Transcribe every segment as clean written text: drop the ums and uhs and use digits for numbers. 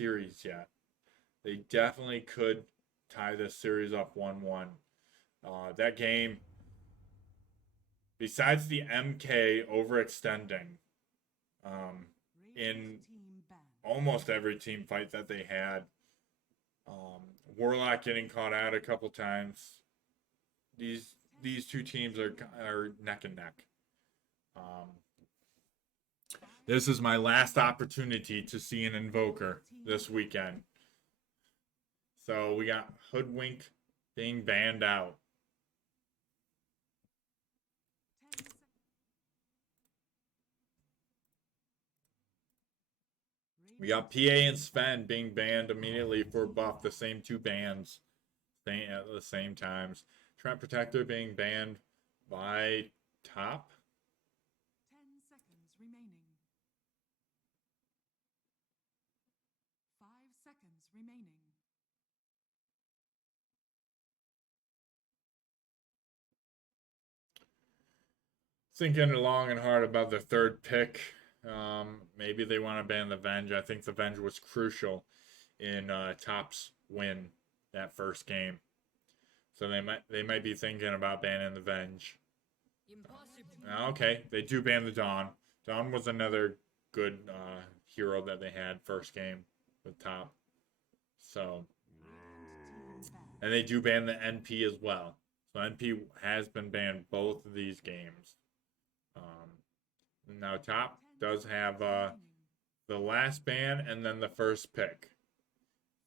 series yet. They definitely could tie this series up 1-1. That game, besides the MK overextending in almost every team fight that they had, Warlock getting caught out a couple times, these two teams are neck and neck. This is my last opportunity to see an Invoker this weekend. So we got Hoodwink being banned out. We got PA and Sven being banned immediately for buff, the same two bans at the same times. Trent Protector being banned by top. 10 seconds remaining. 5 seconds remaining. Thinking long and hard about the third pick. Maybe they want to ban the Venge. I think the Venge was crucial in Top's win that first game. So they might be thinking about banning the Venge. Okay, they do ban the Dawn. Dawn was another good hero that they had first game with Top. So, and they do ban the NP as well. So NP has been banned both of these games. Now Top does have the last ban and then the first pick.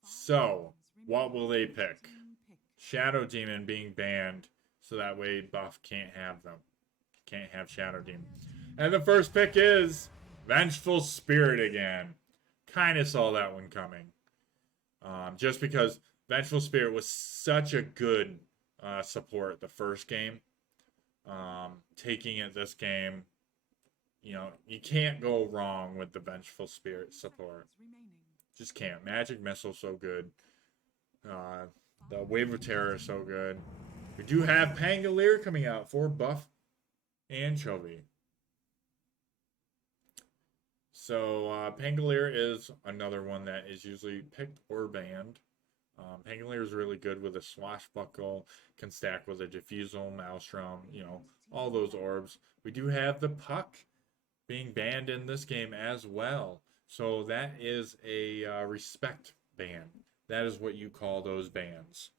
So, what will they pick? Shadow Demon being banned, so that way Buff can't have them. Can't have Shadow Demon. And the first pick is Vengeful Spirit again. Kind of saw that one coming. Just because Vengeful Spirit was such a good support the first game. Taking it this game, you know, you can't go wrong with the Vengeful Spirit support. Just can't. Magic Missile so good. The Wave of Terror is so good. We do have Pangolier coming out for buff Anchovy. So Pangolier is another one that is usually picked or banned. Pangolier is really good with a Swashbuckle, can stack with a Diffusal, Maelstrom, you know, all those orbs. We do have the Puck being banned in this game as well. So that is a respect ban. That is what you call those bans.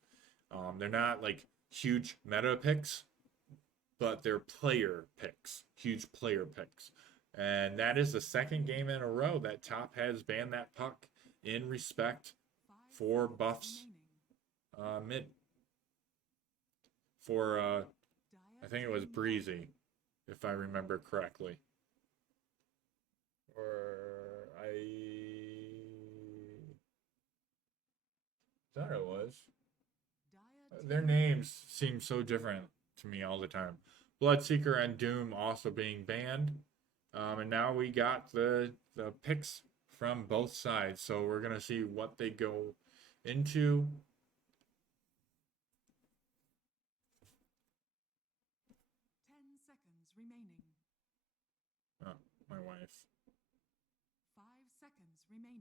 They're not like huge meta picks, but they're player picks, huge player picks. And that is the second game in a row that Top has banned that Puck in respect for buffs mid. For, I think it was Breezy, if I remember correctly. Or thought it was. Their names seem so different to me all the time. Bloodseeker and Doom also being banned. And now we got the picks from both sides. So we're going to see what they go into. Oh, my wife. 5 seconds remaining.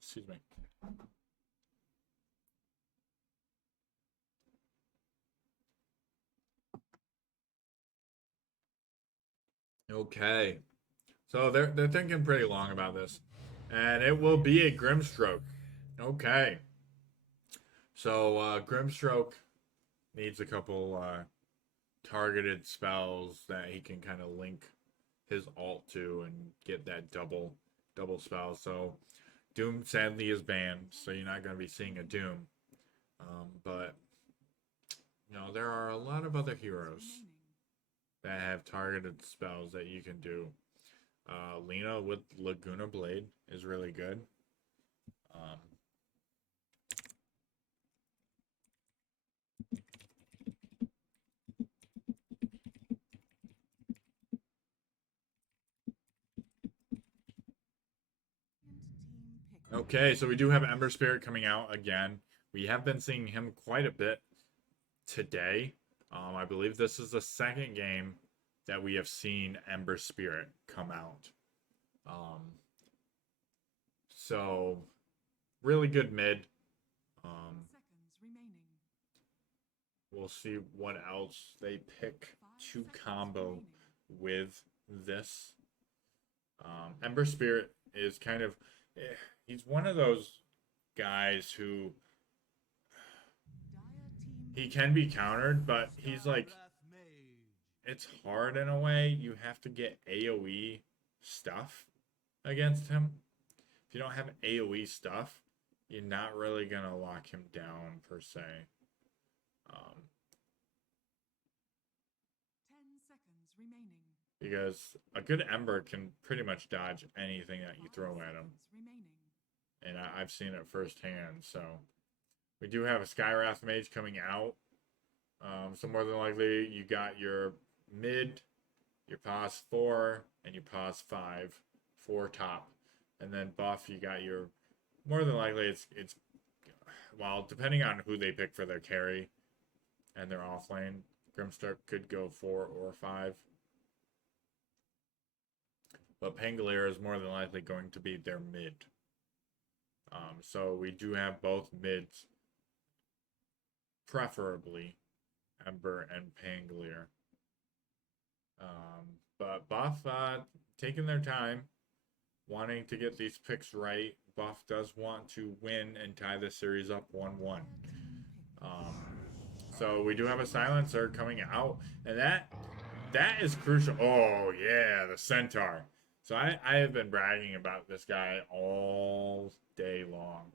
Excuse me. Okay. So they're thinking pretty long about this. And it will be a Grimstroke. Okay. So Grimstroke needs a couple targeted spells that he can kind of link his ult to and get that double spell. So Doom sadly is banned, so you're not going to be seeing a Doom. But you know, there are a lot of other heroes that have targeted spells that you can do. Lena with Laguna Blade is really good. Okay, so we do have Ember Spirit coming out again. We have been seeing him quite a bit today. I believe this is the second game that we have seen Ember Spirit come out. So really good mid. Seconds remaining. We'll see what else they pick to combo with this. Ember Spirit is kind of, he's one of those guys who he can be countered, but he's like, it's hard in a way. You have to get AoE stuff against him. If you don't have AoE stuff, you're not really going to lock him down per se. 10 seconds remaining. Because a good Ember can pretty much dodge anything that you throw at him. And I've seen it firsthand. So we do have a Skywrath Mage coming out. So more than likely you got your mid, your pos 4, and your pos 5 for top. And then buff, you got your, more than likely it's well, depending on who they pick for their carry and their off lane, Grimstroke could go 4 or 5. But Pangolier is more than likely going to be their mid. So we do have both mids, preferably Ember and Pangolier. But Buff taking their time, wanting to get these picks right. Buff does want to win and tie the series up 1-1. So we do have a Silencer coming out, and that is crucial. Oh yeah, the Centaur. So I have been bragging about this guy all day long.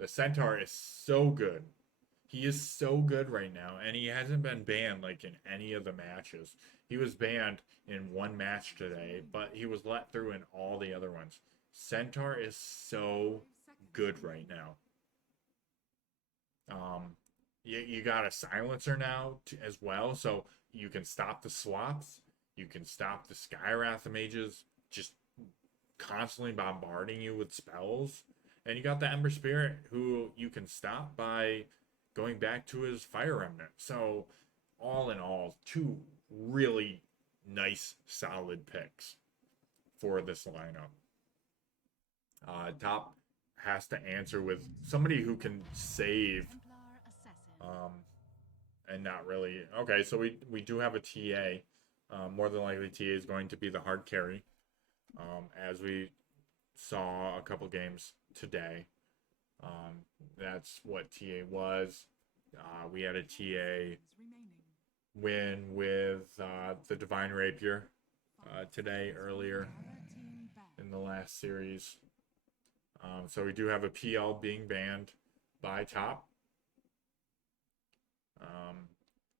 The Centaur is so good. He is so good right now, and he hasn't been banned like in any of the matches. He was banned in one match today, but he was let through in all the other ones. Centaur is so good right now. You got a Silencer now as well, so you can stop the swaps. You can stop the Skywrath mages just constantly bombarding you with spells. And you got the Ember Spirit who you can stop by going back to his Fire Remnant. So all in all, two really nice, solid picks for this lineup. Top has to answer with somebody who can save and not really. Okay, so we do have a TA. More than likely, TA is going to be the hard carry, as we saw a couple games today. That's what TA was. We had a TA win with the Divine Rapier today earlier in the last series. So we do have a PL being banned by top.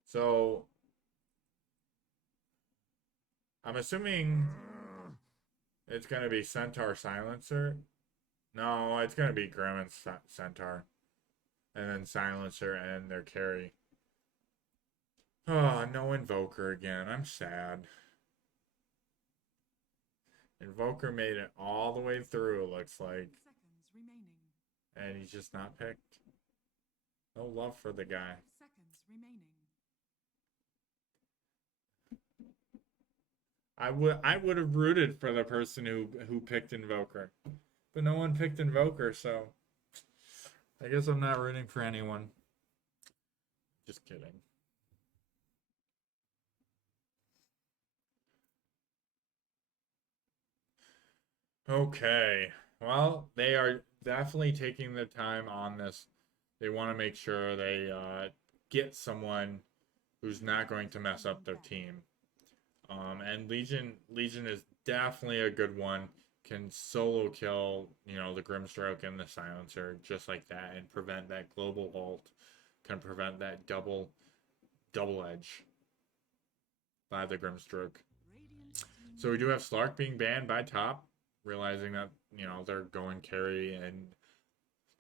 So I'm assuming it's going to be Centaur Silencer. No, it's going to be Grim and Centaur. And then Silencer and their carry. Oh, no Invoker again. I'm sad. Invoker made it all the way through, it looks like. And he's just not picked. No love for the guy. I would have rooted for the person who picked Invoker. But no one picked Invoker, so I guess I'm not rooting for anyone. Just kidding. Okay. Well, they are definitely taking the time on this. They want to make sure they get someone who's not going to mess up their team. And Legion is definitely a good one. Can solo kill, the Grimstroke and the Silencer just like that and prevent that global ult. Can prevent that double edge by the Grimstroke. So we do have Slark being banned by top, realizing that, they're going carry and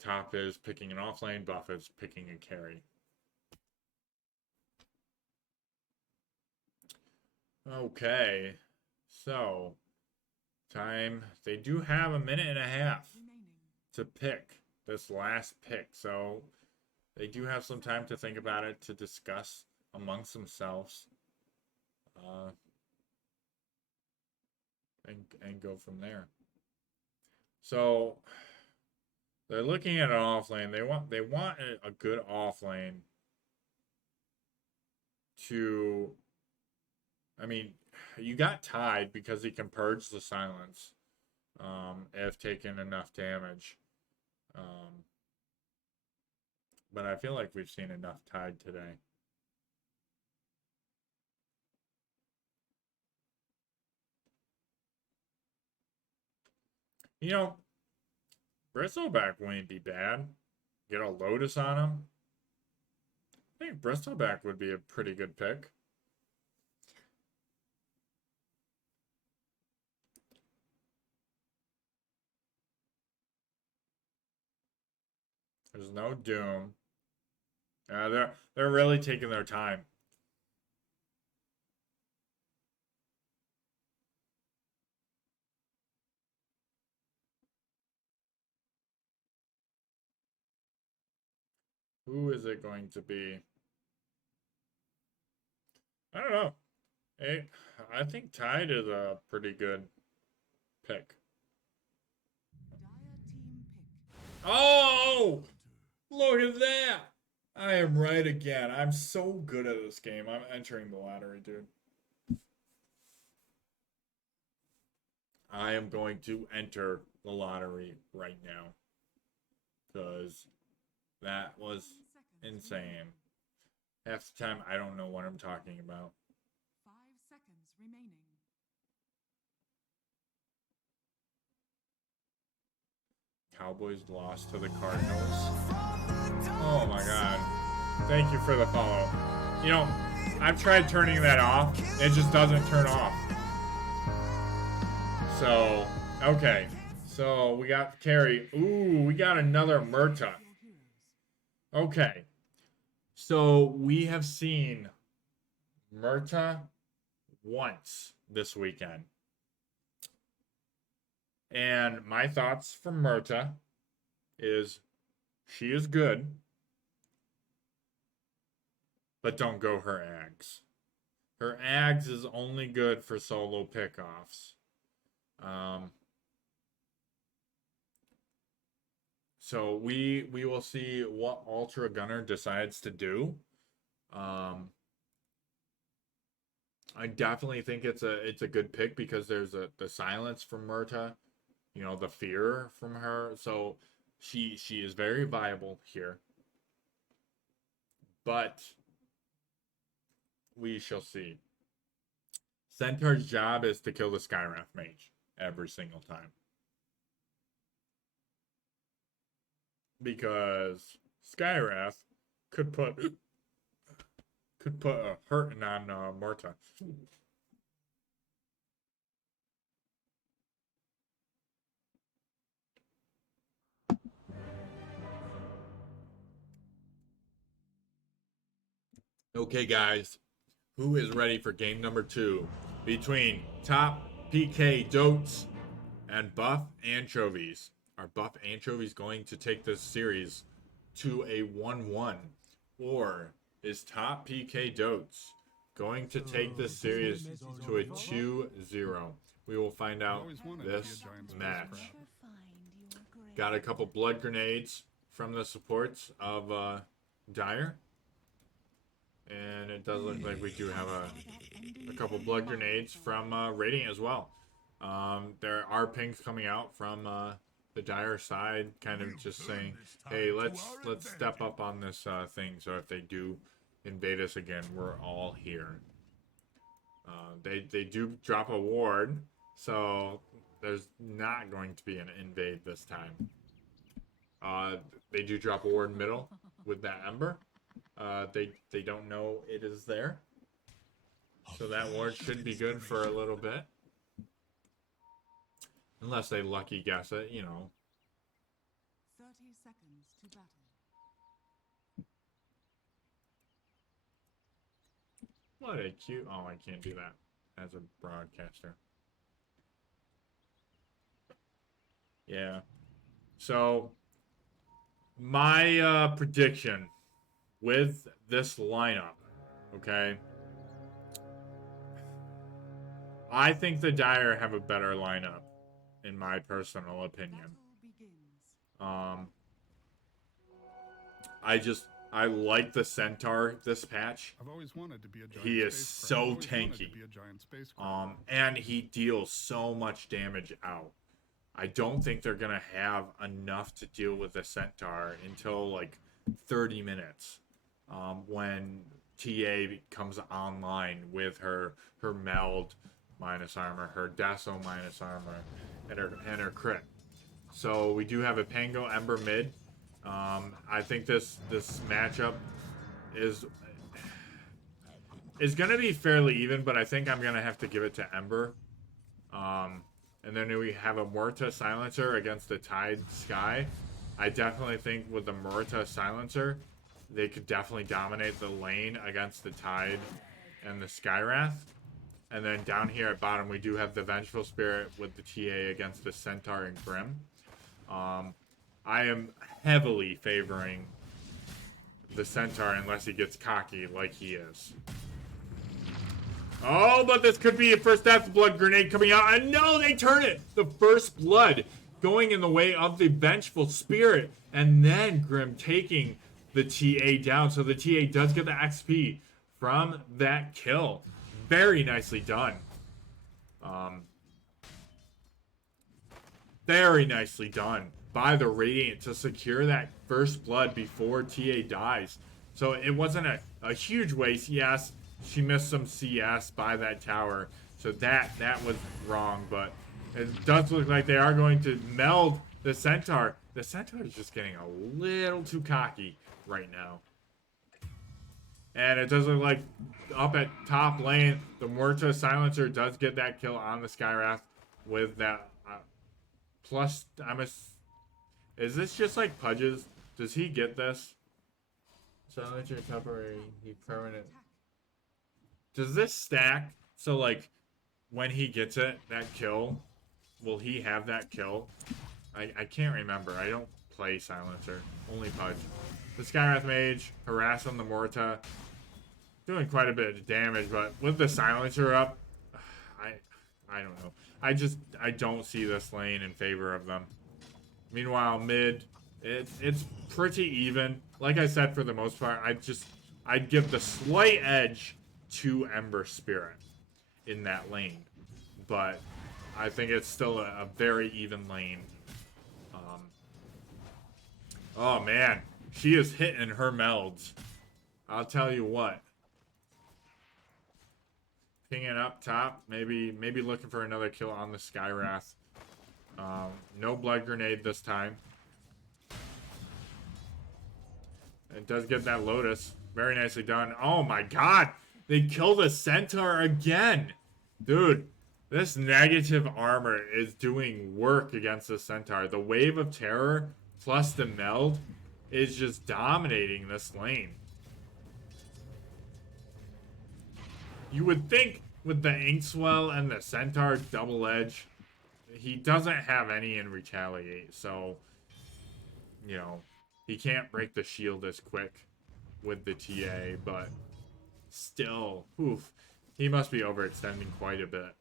top is picking an offlane, buff is picking a carry. Okay, so time. They do have a minute and a half to pick this last pick, so they do have some time to think about it, to discuss amongst themselves. and go from there. So they're looking at an off lane. They want a good off lane to. I mean, you got Tide because he can purge the silence if taking enough damage. But I feel like we've seen enough Tide today. You know, Bristleback wouldn't be bad. Get a Lotus on him. I think Bristleback would be a pretty good pick. There's no Doom. They're really taking their time. Who is it going to be? I don't know. I think Tide is a pretty good pick. Dire team pick. Oh! Look at that! I am right again. I'm so good at this game. I'm entering the lottery, dude. I am going to enter the lottery right now. Because that was 10 seconds insane. remaining. Half the time, I don't know what I'm talking about. 5 seconds remaining. Cowboys lost to the Cardinals. Oh my god. Thank you for the follow. You know, I've tried turning that off. It just doesn't turn off. So, okay. So, we got Carrie. Ooh, we got another Murta. Your heroes. Okay. So, we have seen Murta once this weekend. And my thoughts from Murta is she is good, but don't go her Ags. Her Ags is only good for solo pickoffs. So we will see what Ultra Gunner decides to do. I definitely think it's a good pick because there's the silence from Murta, you know, the fear from her. So she is very viable here. But we shall see. Centaur's job is to kill the Skywrath mage every single time. Because Skywrath could put a hurting on Murta. Okay, guys, who is ready for game number 2 between Top PK Dotes and Buff Anchovies? Are Buff Anchovies going to take this series to a 1-1? Or is Top PK Dotes going to take this series to a 2-0? We will find out this match. Got a couple blood grenades from the supports of Dire. And it does look like we do have a couple blood grenades from Radiant as well. There are pings coming out from the Dire side, kind of just saying, "Hey, let's step up on this thing. So if they do invade us again, we're all here." They do drop a ward, so there's not going to be an invade this time. They do drop a ward middle with that Ember. They don't know it is there. So that ward should be good for a little bit. Unless they lucky guess it, you know. 30 seconds to battle. What a cute... Oh, I can't do that as a broadcaster. Yeah. So, my prediction with this lineup, okay? I think the Dire have a better lineup, in my personal opinion. Battle begins. Um, I like the Centaur this patch. I've always wanted to be a giant He is spacecraft. so I've always wanted tanky. to be a giant spacecraft. And he deals so much damage out. I don't think they're gonna have enough to deal with the Centaur until like 30 minutes, when TA comes online with her meld minus armor, her Dasso minus armor, and her crit. So we do have a Pango Ember mid. I think this matchup is gonna be fairly even, but I think I'm gonna have to give it to Ember. And then we have a Morta Silencer against the Tide Sky. I definitely think with the Morta Silencer, they could definitely dominate the lane against the Tide and the Skywrath. And then down here at bottom, we do have the Vengeful Spirit with the TA against the Centaur and Grim. I am heavily favoring the Centaur unless he gets cocky like he is. Oh, but this could be a first death blood grenade coming out. And no, they turn it. The first blood going in the way of the Vengeful Spirit. And then Grim taking the TA down. So the TA does get the XP from that kill. Very nicely done. Very nicely done by the Radiant to secure that first blood before TA dies. So it wasn't a huge waste. Yes, she missed some CS by that tower. So that was wrong. But it does look like they are going to meld the Centaur. The Centaur is just getting a little too cocky right now. And it does look like up at top lane, the Morta Silencer does get that kill on the Skywrath with that. Plus, is this just like Pudge's? Does he get this? Silencer temporary, he permanent. Does this stack? So like, when he gets it, that kill, will he have that kill? I can't remember. I don't play Silencer. Only Pudge. The Skywrath Mage harassing the Morta. Doing quite a bit of damage, but with the Silencer up, I don't know. I don't see this lane in favor of them. Meanwhile, mid, it's pretty even. Like I said, for the most part, I'd give the slight edge to Ember Spirit in that lane. But I think it's still a very even lane. Oh man, she is hitting her melds. I'll tell you what. Pinging up top, maybe looking for another kill on the Skywrath. No blood grenade this time. It does get that Lotus. Very nicely done. Oh my god! They kill the Centaur again! Dude, this negative armor is doing work against the Centaur. The Wave of Terror plus the meld is just dominating this lane. You would think with the Inkswell and the Centaur double edge, he doesn't have any in Retaliate, so, you know, he can't break the shield as quick with the TA, but still, oof, he must be overextending quite a bit.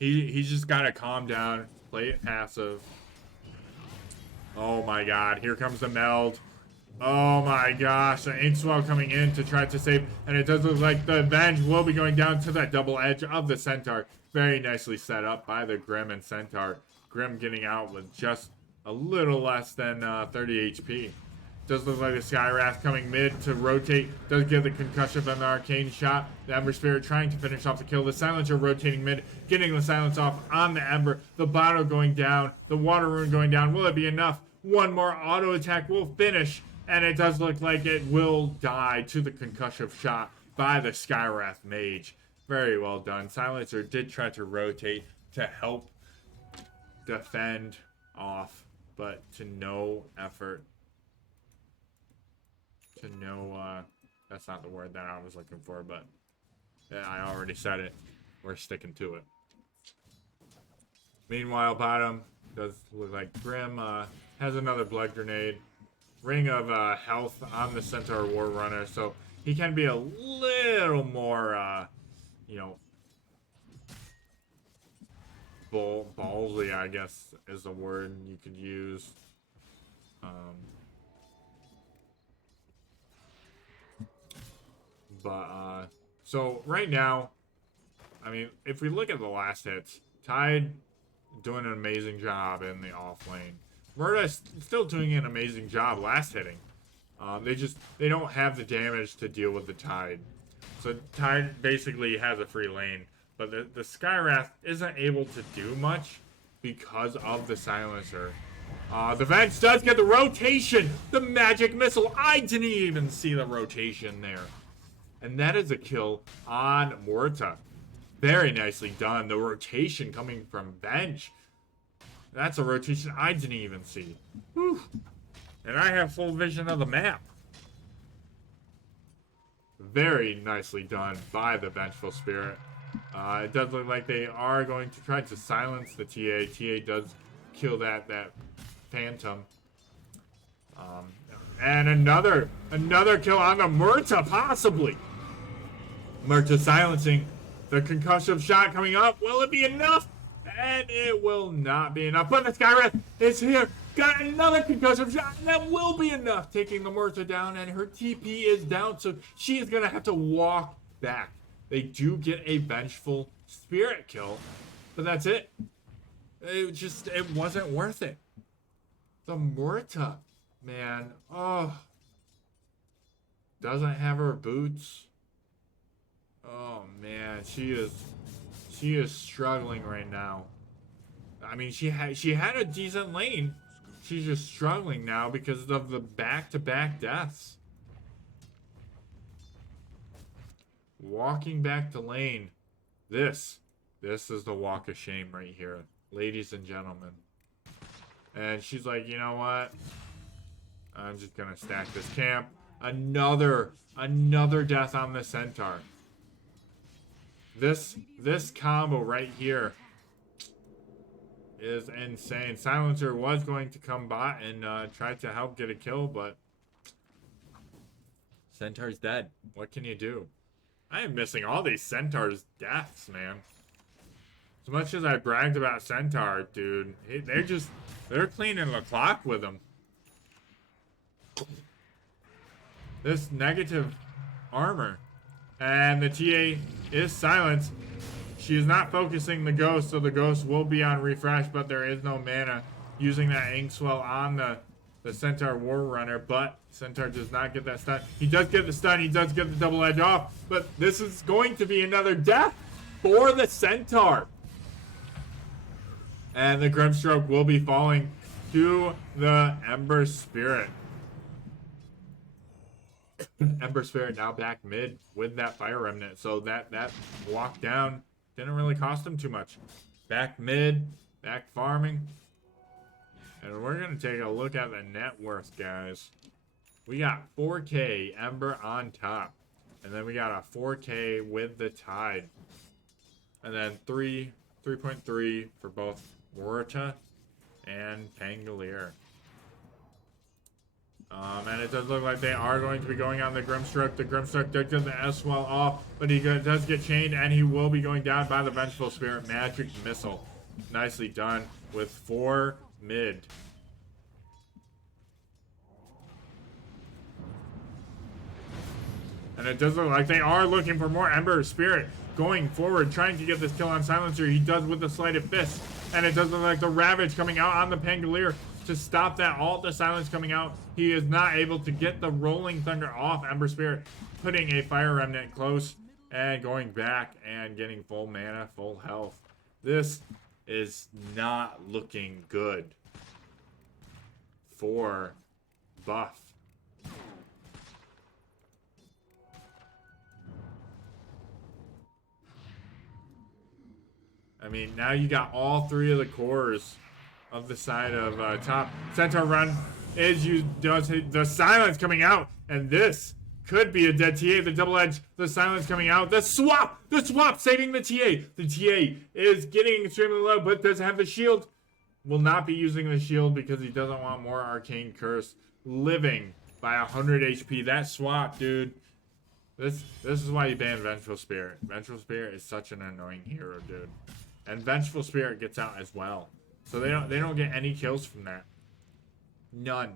He's just got to calm down, play it passive. Oh my god, here comes the meld. Oh my gosh, the Inkswell coming in to try to save, and it does look like the Avenge will be going down to that double edge of the Centaur. Very nicely set up by the Grim and Centaur. Grim getting out with just a little less than 30 HP. Does look like the Skywrath coming mid to rotate. Does get the concussion from the Arcane shot. The Ember Spirit trying to finish off the kill. The Silencer rotating mid, getting the silence off on the Ember. The Botto going down. The Water Rune going down. Will it be enough? One more auto attack will finish. And it does look like it will die to the concussive shot by the Skywrath Mage. Very well done. Silencer did try to rotate to help defend off, but to no effort. To no, that's not the word that I was looking for, but yeah, I already said it. We're sticking to it. Meanwhile, bottom does look like Grim has another blood grenade. Ring of health on the Centaur War Runner, so he can be a little more, you know, ballsy, I guess, is the word you could use. So right now, I mean, if we look at the last hits, Tide doing an amazing job in the off lane. Murda's still doing an amazing job last hitting. They don't have the damage to deal with the Tide. So Tide basically has a free lane. But the Skywrath isn't able to do much because of the silencer. The Venge does get the rotation! The magic missile! I didn't even see the rotation there. And that is a kill on Morta. Very nicely done. The rotation coming from Venge. That's a rotation I didn't even see. Whew. And I have full vision of the map. Very nicely done by the Vengeful Spirit. It does look like they are going to try to silence the TA. TA does kill that Phantom. And another kill on the Murta, possibly. Murta silencing the concussive shot coming up. Will it be enough? And it will not be enough. But the Skywrath is here. Got another concussive shot. And that will be enough. Taking the Murta down. And her TP is down. So she is going to have to walk back. They do get a Vengeful Spirit kill. But that's it. It wasn't worth it. The Murta, man. Oh. Doesn't have her boots. Oh man, she is struggling right now. I mean, she had a decent lane. She's just struggling now because of the back-to-back deaths. Walking back to lane. This is the walk of shame right here, ladies and gentlemen. And she's like, you know what? I'm just gonna stack this camp. Another death on the Centaur. This combo right here is insane. Silencer was going to come by and try to help get a kill, but Centaur's dead. What can you do? I am missing all these Centaur's deaths, man. As much as I bragged about Centaur, dude, they're cleaning the clock with them. This negative armor. And the TA is silenced. She is not focusing the ghost, so the ghost will be on refresh, but there is no mana. Using that ink swell on the Centaur War Runner, but Centaur does not get that stun. He does get the stun, he does get the double edge off, but this is going to be another death for the Centaur. And the Grimstroke will be falling to the Ember Spirit. Ember Spirit now back mid with that Fire Remnant. So that walk down didn't really cost him too much. Back mid, back farming. And we're going to take a look at the net worth, guys. We got 4K Ember on top. And then we got a 4K with the Tide. And then 3.3 for both Warta and Pangolier. And it does look like they are going to be going on the Grimstroke. The Grimstroke does get the S-Well off, but he does get chained, and he will be going down by the Vengeful Spirit Magic Missile. Nicely done with 4 mid. And it does look like they are looking for more Ember Spirit going forward, trying to get this kill on Silencer. He does with the Sleight of Fist. And it does look like the Ravage coming out on the Pangolier to stop that ult. The Silence coming out. He is not able to get the Rolling Thunder off Ember Spirit, putting a Fire Remnant close and going back and getting full mana, full health. This is not looking good for Buff. I mean, now you got all 3 of the cores of the side of top. Centaur run is does the Silence coming out, and this could be a dead TA. The double edge, the Silence coming out, the swap saving the TA. The TA is getting extremely low, but doesn't have the shield. Will not be using the shield because he doesn't want more Arcane Curse. Living by 100 HP. That swap, dude. This is why you ban Vengeful Spirit. Vengeful Spirit is such an annoying hero, dude. And Vengeful Spirit gets out as well. So they don't get any kills from that. None.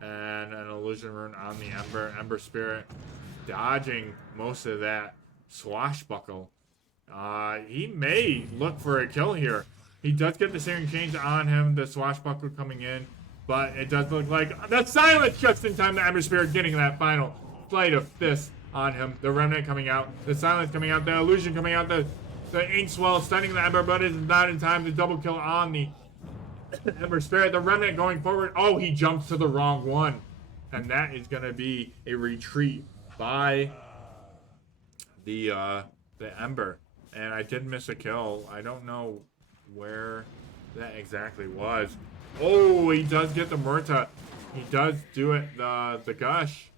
And an Illusion Rune on the Ember. Ember Spirit dodging most of that swashbuckle. He may look for a kill here. He does get the Searing Change on him, the swashbuckle coming in, but it does look like the silence just in time. The Ember Spirit getting that final flight of fist on him. The Remnant coming out, the silence coming out, the illusion coming out, the Ink Swell stunning the Ember, but it's not in time to double kill on the Ember Spirit. The Remnant going forward. Oh, he jumps to the wrong one, and that is going to be a retreat by the Ember. And I did miss a kill. I don't know where that exactly was. Oh, he does get the Murta. He does do it, the Gush.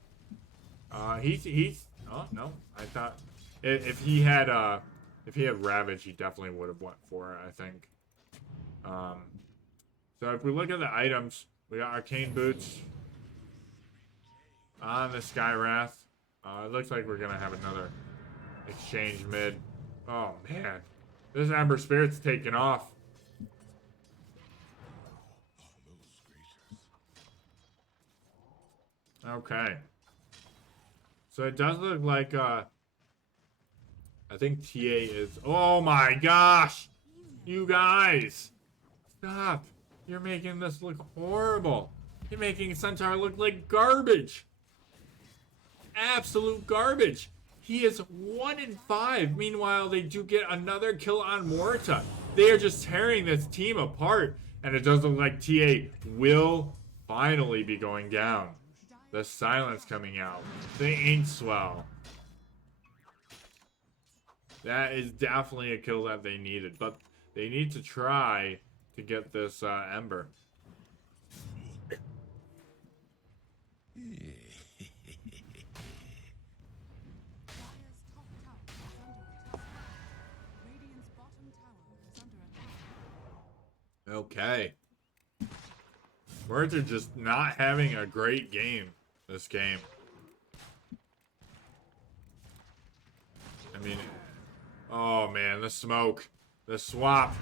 He's oh no, I thought if he had Ravage, he definitely would have went for it, I think. So if we look at the items, we got Arcane Boots on the Skywrath. It looks like we're gonna have another exchange mid. Oh man, this Ember Spirit's taking off. Okay. So it does look like I think TA is. Oh my gosh! You guys! Stop! You're making this look horrible. You're making Centaur look like garbage. Absolute garbage. He is 1 in 5. Meanwhile, they do get another kill on Morta. They are just tearing this team apart. And it does look like TA will finally be going down. The silence coming out. The Ink Swell. That is definitely a kill that they needed. But they need to try to get this Ember. Okay. Words are just not having a great game this game. I mean, oh man, the smoke, the swap.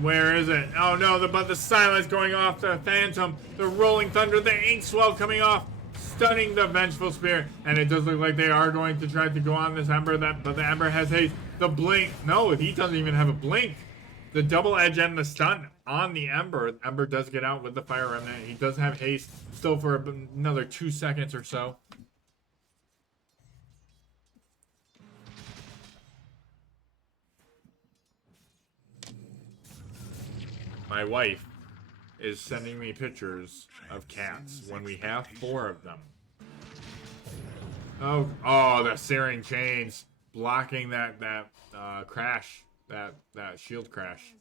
Where is it? Oh no, but the silence going off the Phantom, the Rolling Thunder, the Ink Swell coming off, stunning the Vengeful Spirit, and it does look like they are going to try to go on this Ember. But the Ember has haste. The blink. No, he doesn't even have a blink. The double edge and the stun on the Ember. Ember does get out with the Fire Remnant. He does have haste still for another 2 seconds or so. My wife is sending me pictures of cats when we have 4 of them. Oh, the Searing Chains blocking that crash, that shield crash.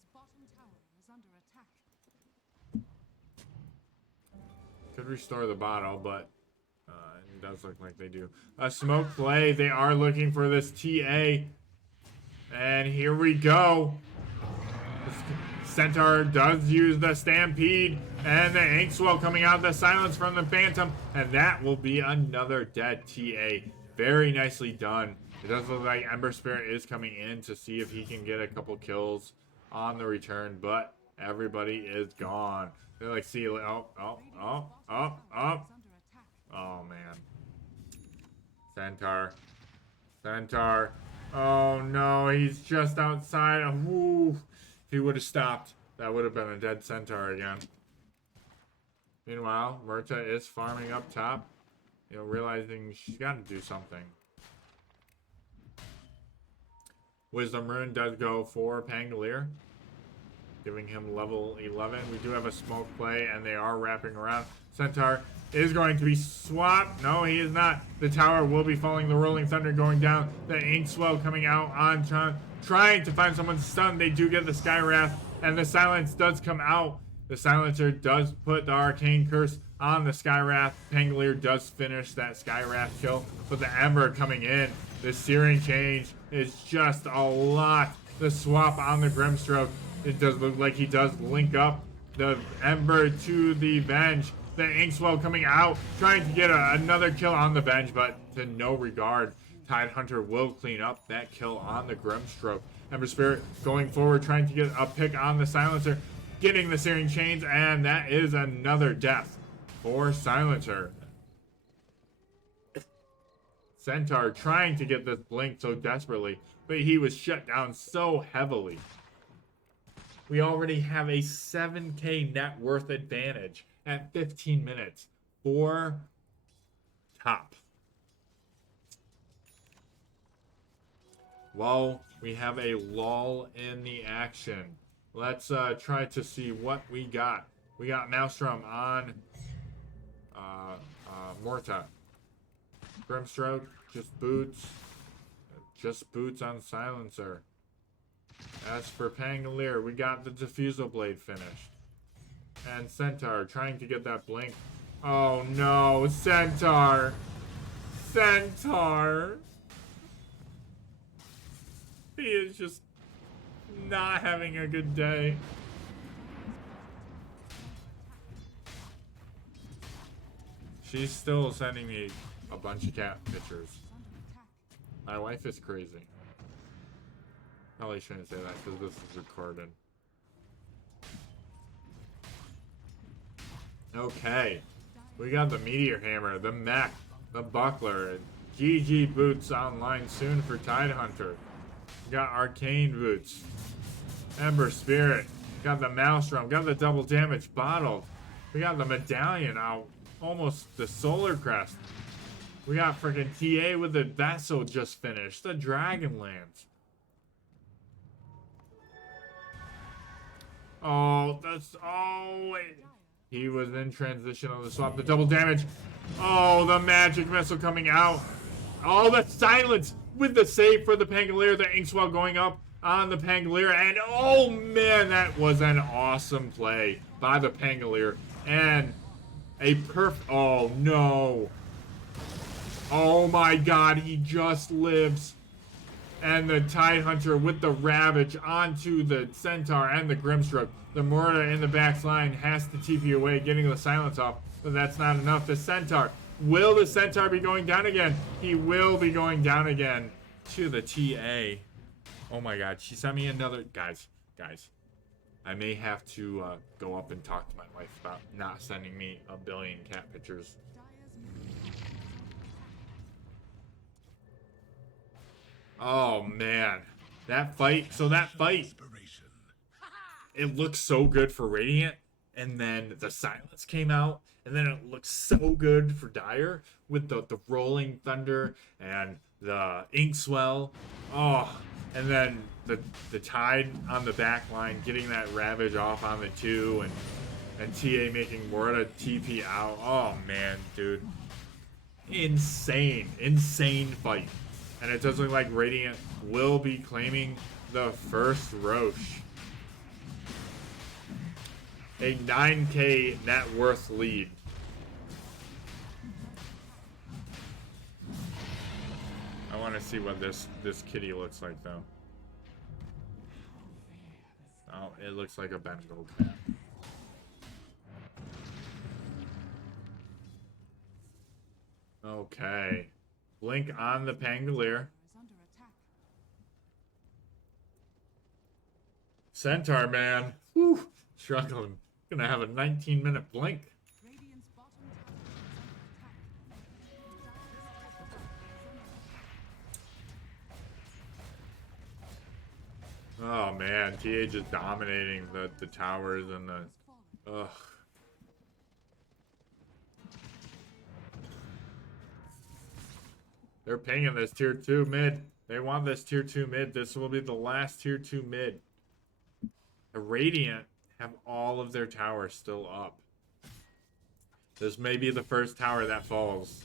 Could restore the bottle, but it does look like they do. A smoke play. They are looking for this TA, and here we go. Centaur does use the Stampede, and the Ink Swell coming out, the silence from the Phantom, and that will be another dead TA. Very nicely done. It does look like Ember Spirit is coming in to see if he can get a couple kills on the return, but everybody is gone. They're like, see you. Oh, man. Centaur. Oh, no. He's just outside. Ooh. If he would have stopped, that would have been a dead Centaur again. Meanwhile, Murta is farming up top. You know, realizing she's got to do something. Wisdom Rune does go for Pangolier, giving him level 11. We do have a smoke play, and they are wrapping around. Centaur is going to be swapped. No, he is not. The tower will be falling. The Rolling Thunder going down. The Ink Swell coming out on trying to find someone stunned. They do get the Skywrath, and the silence does come out. The silencer does put the Arcane Curse on the Skywrath. Pangolier does finish that Skywrath kill, but the Ember coming in. The Searing Change is just a lot. The swap on the Grimstroke. It does look like he does link up the Ember to the Venge. The Ink Swell coming out, trying to get another kill on the Venge, but to no regard. Tidehunter will clean up that kill on the Grimstroke. Ember Spirit going forward, trying to get a pick on the Silencer, getting the Searing Chains, and that is another death for Silencer. Centaur trying to get this blink so desperately, but he was shut down so heavily. We already have a 7k net worth advantage at 15 minutes for top. Well, we have a lull in the action. Let's try to see what we got. We got Maelstrom on Morta. Grimstroke, just boots. Just boots on Silencer. As for Pangolier, we got the Diffusal Blade finished. And Centaur trying to get that blink. Oh no, Centaur! Centaur! He is just not having a good day. She's still sending me a bunch of cat pictures. My wife is crazy. Probably shouldn't say that because this is recorded. Okay. We got the Meteor Hammer, the Mech, the Buckler, GG Boots online soon for Tidehunter. We got Arcane Boots, Ember Spirit, got the Maelstrom, got the double damage bottle. We got the Medallion out, almost the Solar Crest. We got freaking TA with the Vessel just finished, the Dragonlance. Oh, that's, oh, wait. He was in transition on the swap, the double damage. Oh, the Magic Missile coming out. Oh, the silence with the save for the Pangolier, the Inkswell going up on the Pangolier. And, oh, man, that was an awesome play by the Pangolier. And a oh, no. Oh, my God, he just lives. And the Tidehunter with the Ravage onto the Centaur and the Grimstroke. The Morta in the back line has to TP away, getting the silence off. But that's not enough. The Centaur. Will the Centaur be going down again? He will be going down again to the TA. Oh my God. She sent me another... Guys. I may have to go up and talk to my wife about not sending me a billion cat pictures. Oh man. That fight. So that fight... It looks so good for Radiant. And then the silence came out. And then it looks so good for Dire with the Rolling Thunder and the Inkswell. Oh, and then the Tide on the back line, getting that Ravage off on the 2, and TA making Morta TP out. Oh, man, dude. Insane fight. And it does look like Radiant will be claiming the first Roche. A 9k net worth lead. I want to see what this kitty looks like though. Oh, it looks like a Bengal cat. Okay. Blink on the Pangolier. Centaur, man. Whew. Struggling. Gonna have a 19-minute blink. Oh man, TA just dominating the towers and the... Ugh. They're pinging this tier 2 mid. They want this tier 2 mid. This will be the last tier 2 mid. The Radiant have all of their towers still up. This may be the first tower that falls.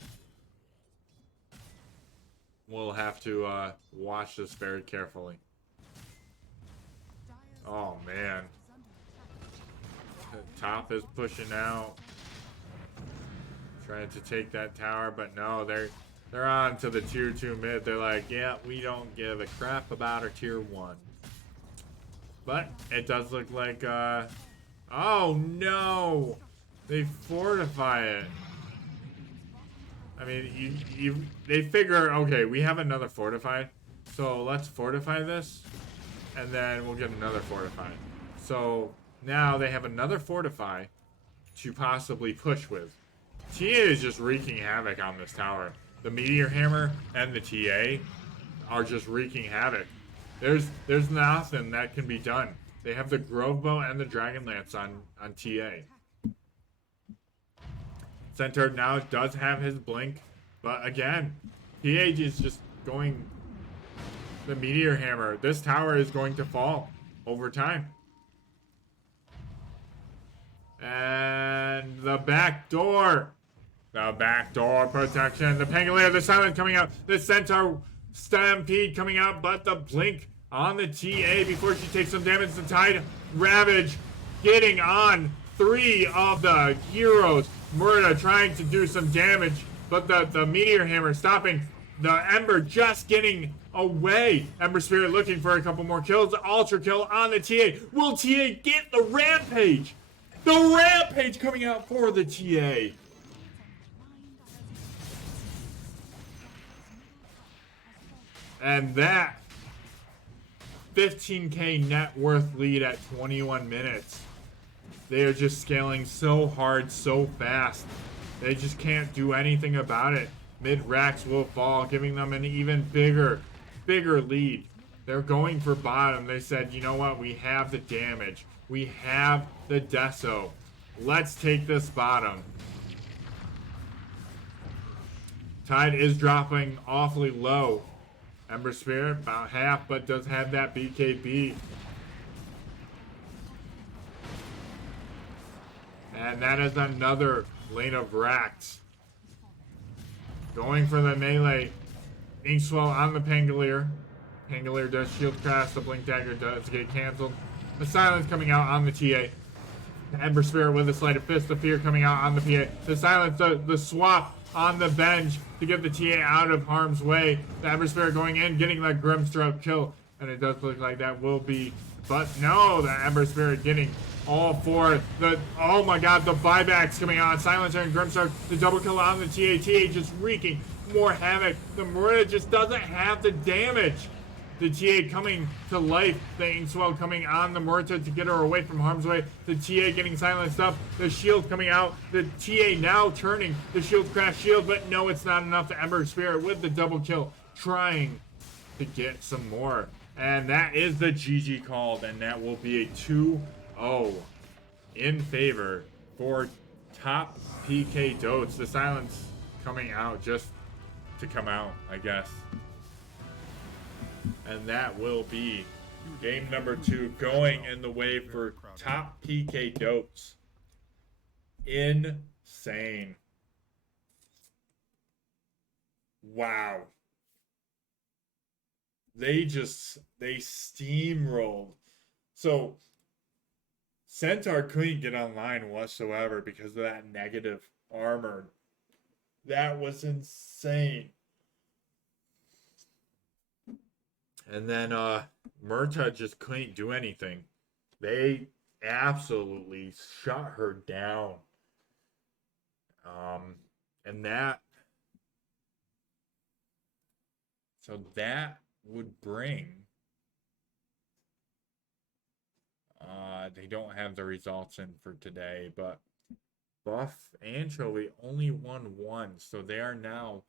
We'll have to watch this very carefully. Oh man. The top is pushing out. Trying to take that tower, but no, they're on to the tier 2 mid. They're like, yeah, we don't give a crap about our tier 1. But it does look like oh no! They fortify it. I mean, they figure, okay, we have another fortified, so let's fortify this. and then we'll get another fortify. So now they have another fortify to possibly push with. TA is just wreaking havoc on this tower. The Meteor Hammer and the TA are just wreaking havoc. There's nothing that can be done. They have the Grove Bow and the Dragon Lance on TA. Centaur now does have his blink, but again, TA is just going the Meteor Hammer. This tower is going to fall over time. And the back door. The back door protection. The Pangolier, the Silence coming out. The Centaur Stampede coming out, but the blink on the TA before she takes some damage. The Tide Ravage getting on 3 of the heroes. Murda trying to do some damage, but the Meteor Hammer stopping. The Ember just getting away. Ember Spirit looking for a couple more kills. The Ultra Kill on the TA. Will TA get the Rampage? The Rampage coming out for the TA. And that 15k net worth lead at 21 minutes. They are just scaling so hard, so fast. They just can't do anything about it. Mid-racks will fall, giving them an even bigger lead. They're going for bottom. They said, you know what? We have the damage. We have the Deso. Let's take this bottom. Tide is dropping awfully low. Ember Spirit, about half, but does have that BKB. And that is another lane of racks. Going for the melee. Inkswell on the Pangolier. Pangolier does shield crash. The Blink Dagger does get canceled. The Silence coming out on the TA. The Ember Spirit with a Sleight of Fist. The Fear coming out on the PA. The Silence, the swap on the bench to get the TA out of harm's way. The Ember Spirit going in, getting that Grimstroke kill. And it does look like that will be... But no, the Ember Spirit getting all 4. Oh my god, the buybacks coming out. Silencer and Grimstroke. The double kill on the TA. TA just wreaking more havoc. The Murda just doesn't have the damage. The TA coming to life. The Inkswell coming on the Murta to get her away from harm's way. The TA getting silenced up. The shield coming out. The TA now turning. The shield crash shield, but no, it's not enough. The Ember Spirit with the double kill, trying to get some more. And that is the GG called, and that will be a 2-0 in favor for top PK Dotes. The Silence coming out just to come out, I guess. And that will be game number 2 going in the way for top PK Dotes. Insane. Wow. They steamrolled. So Centaur couldn't get online whatsoever because of that negative armor. That was insane. And then Murta just couldn't do anything. They absolutely shut her down. And that... So that would bring... they don't have the results in for today, but Buff Anchovy only won 1. So they are now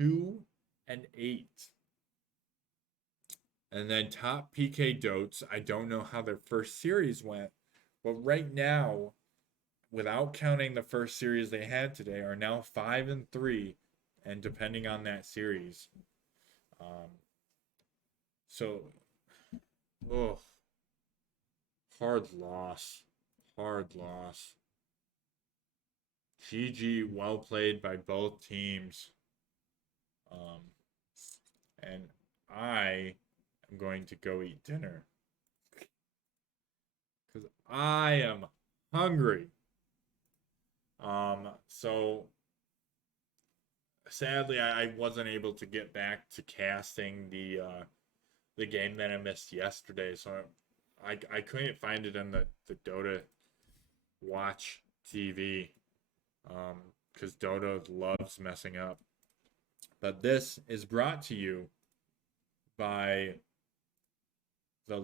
2-8. And then top PK Dotes, I don't know how their first series went, but right now, without counting the first series they had today, are now 5-3, and depending on that series. Hard loss. GG, well played by both teams. And I am going to go eat dinner because I am hungry. So sadly I wasn't able to get back to casting the game that I missed yesterday, so I couldn't find it on the Dota Watch TV, because Dota loves messing up. But this is brought to you by the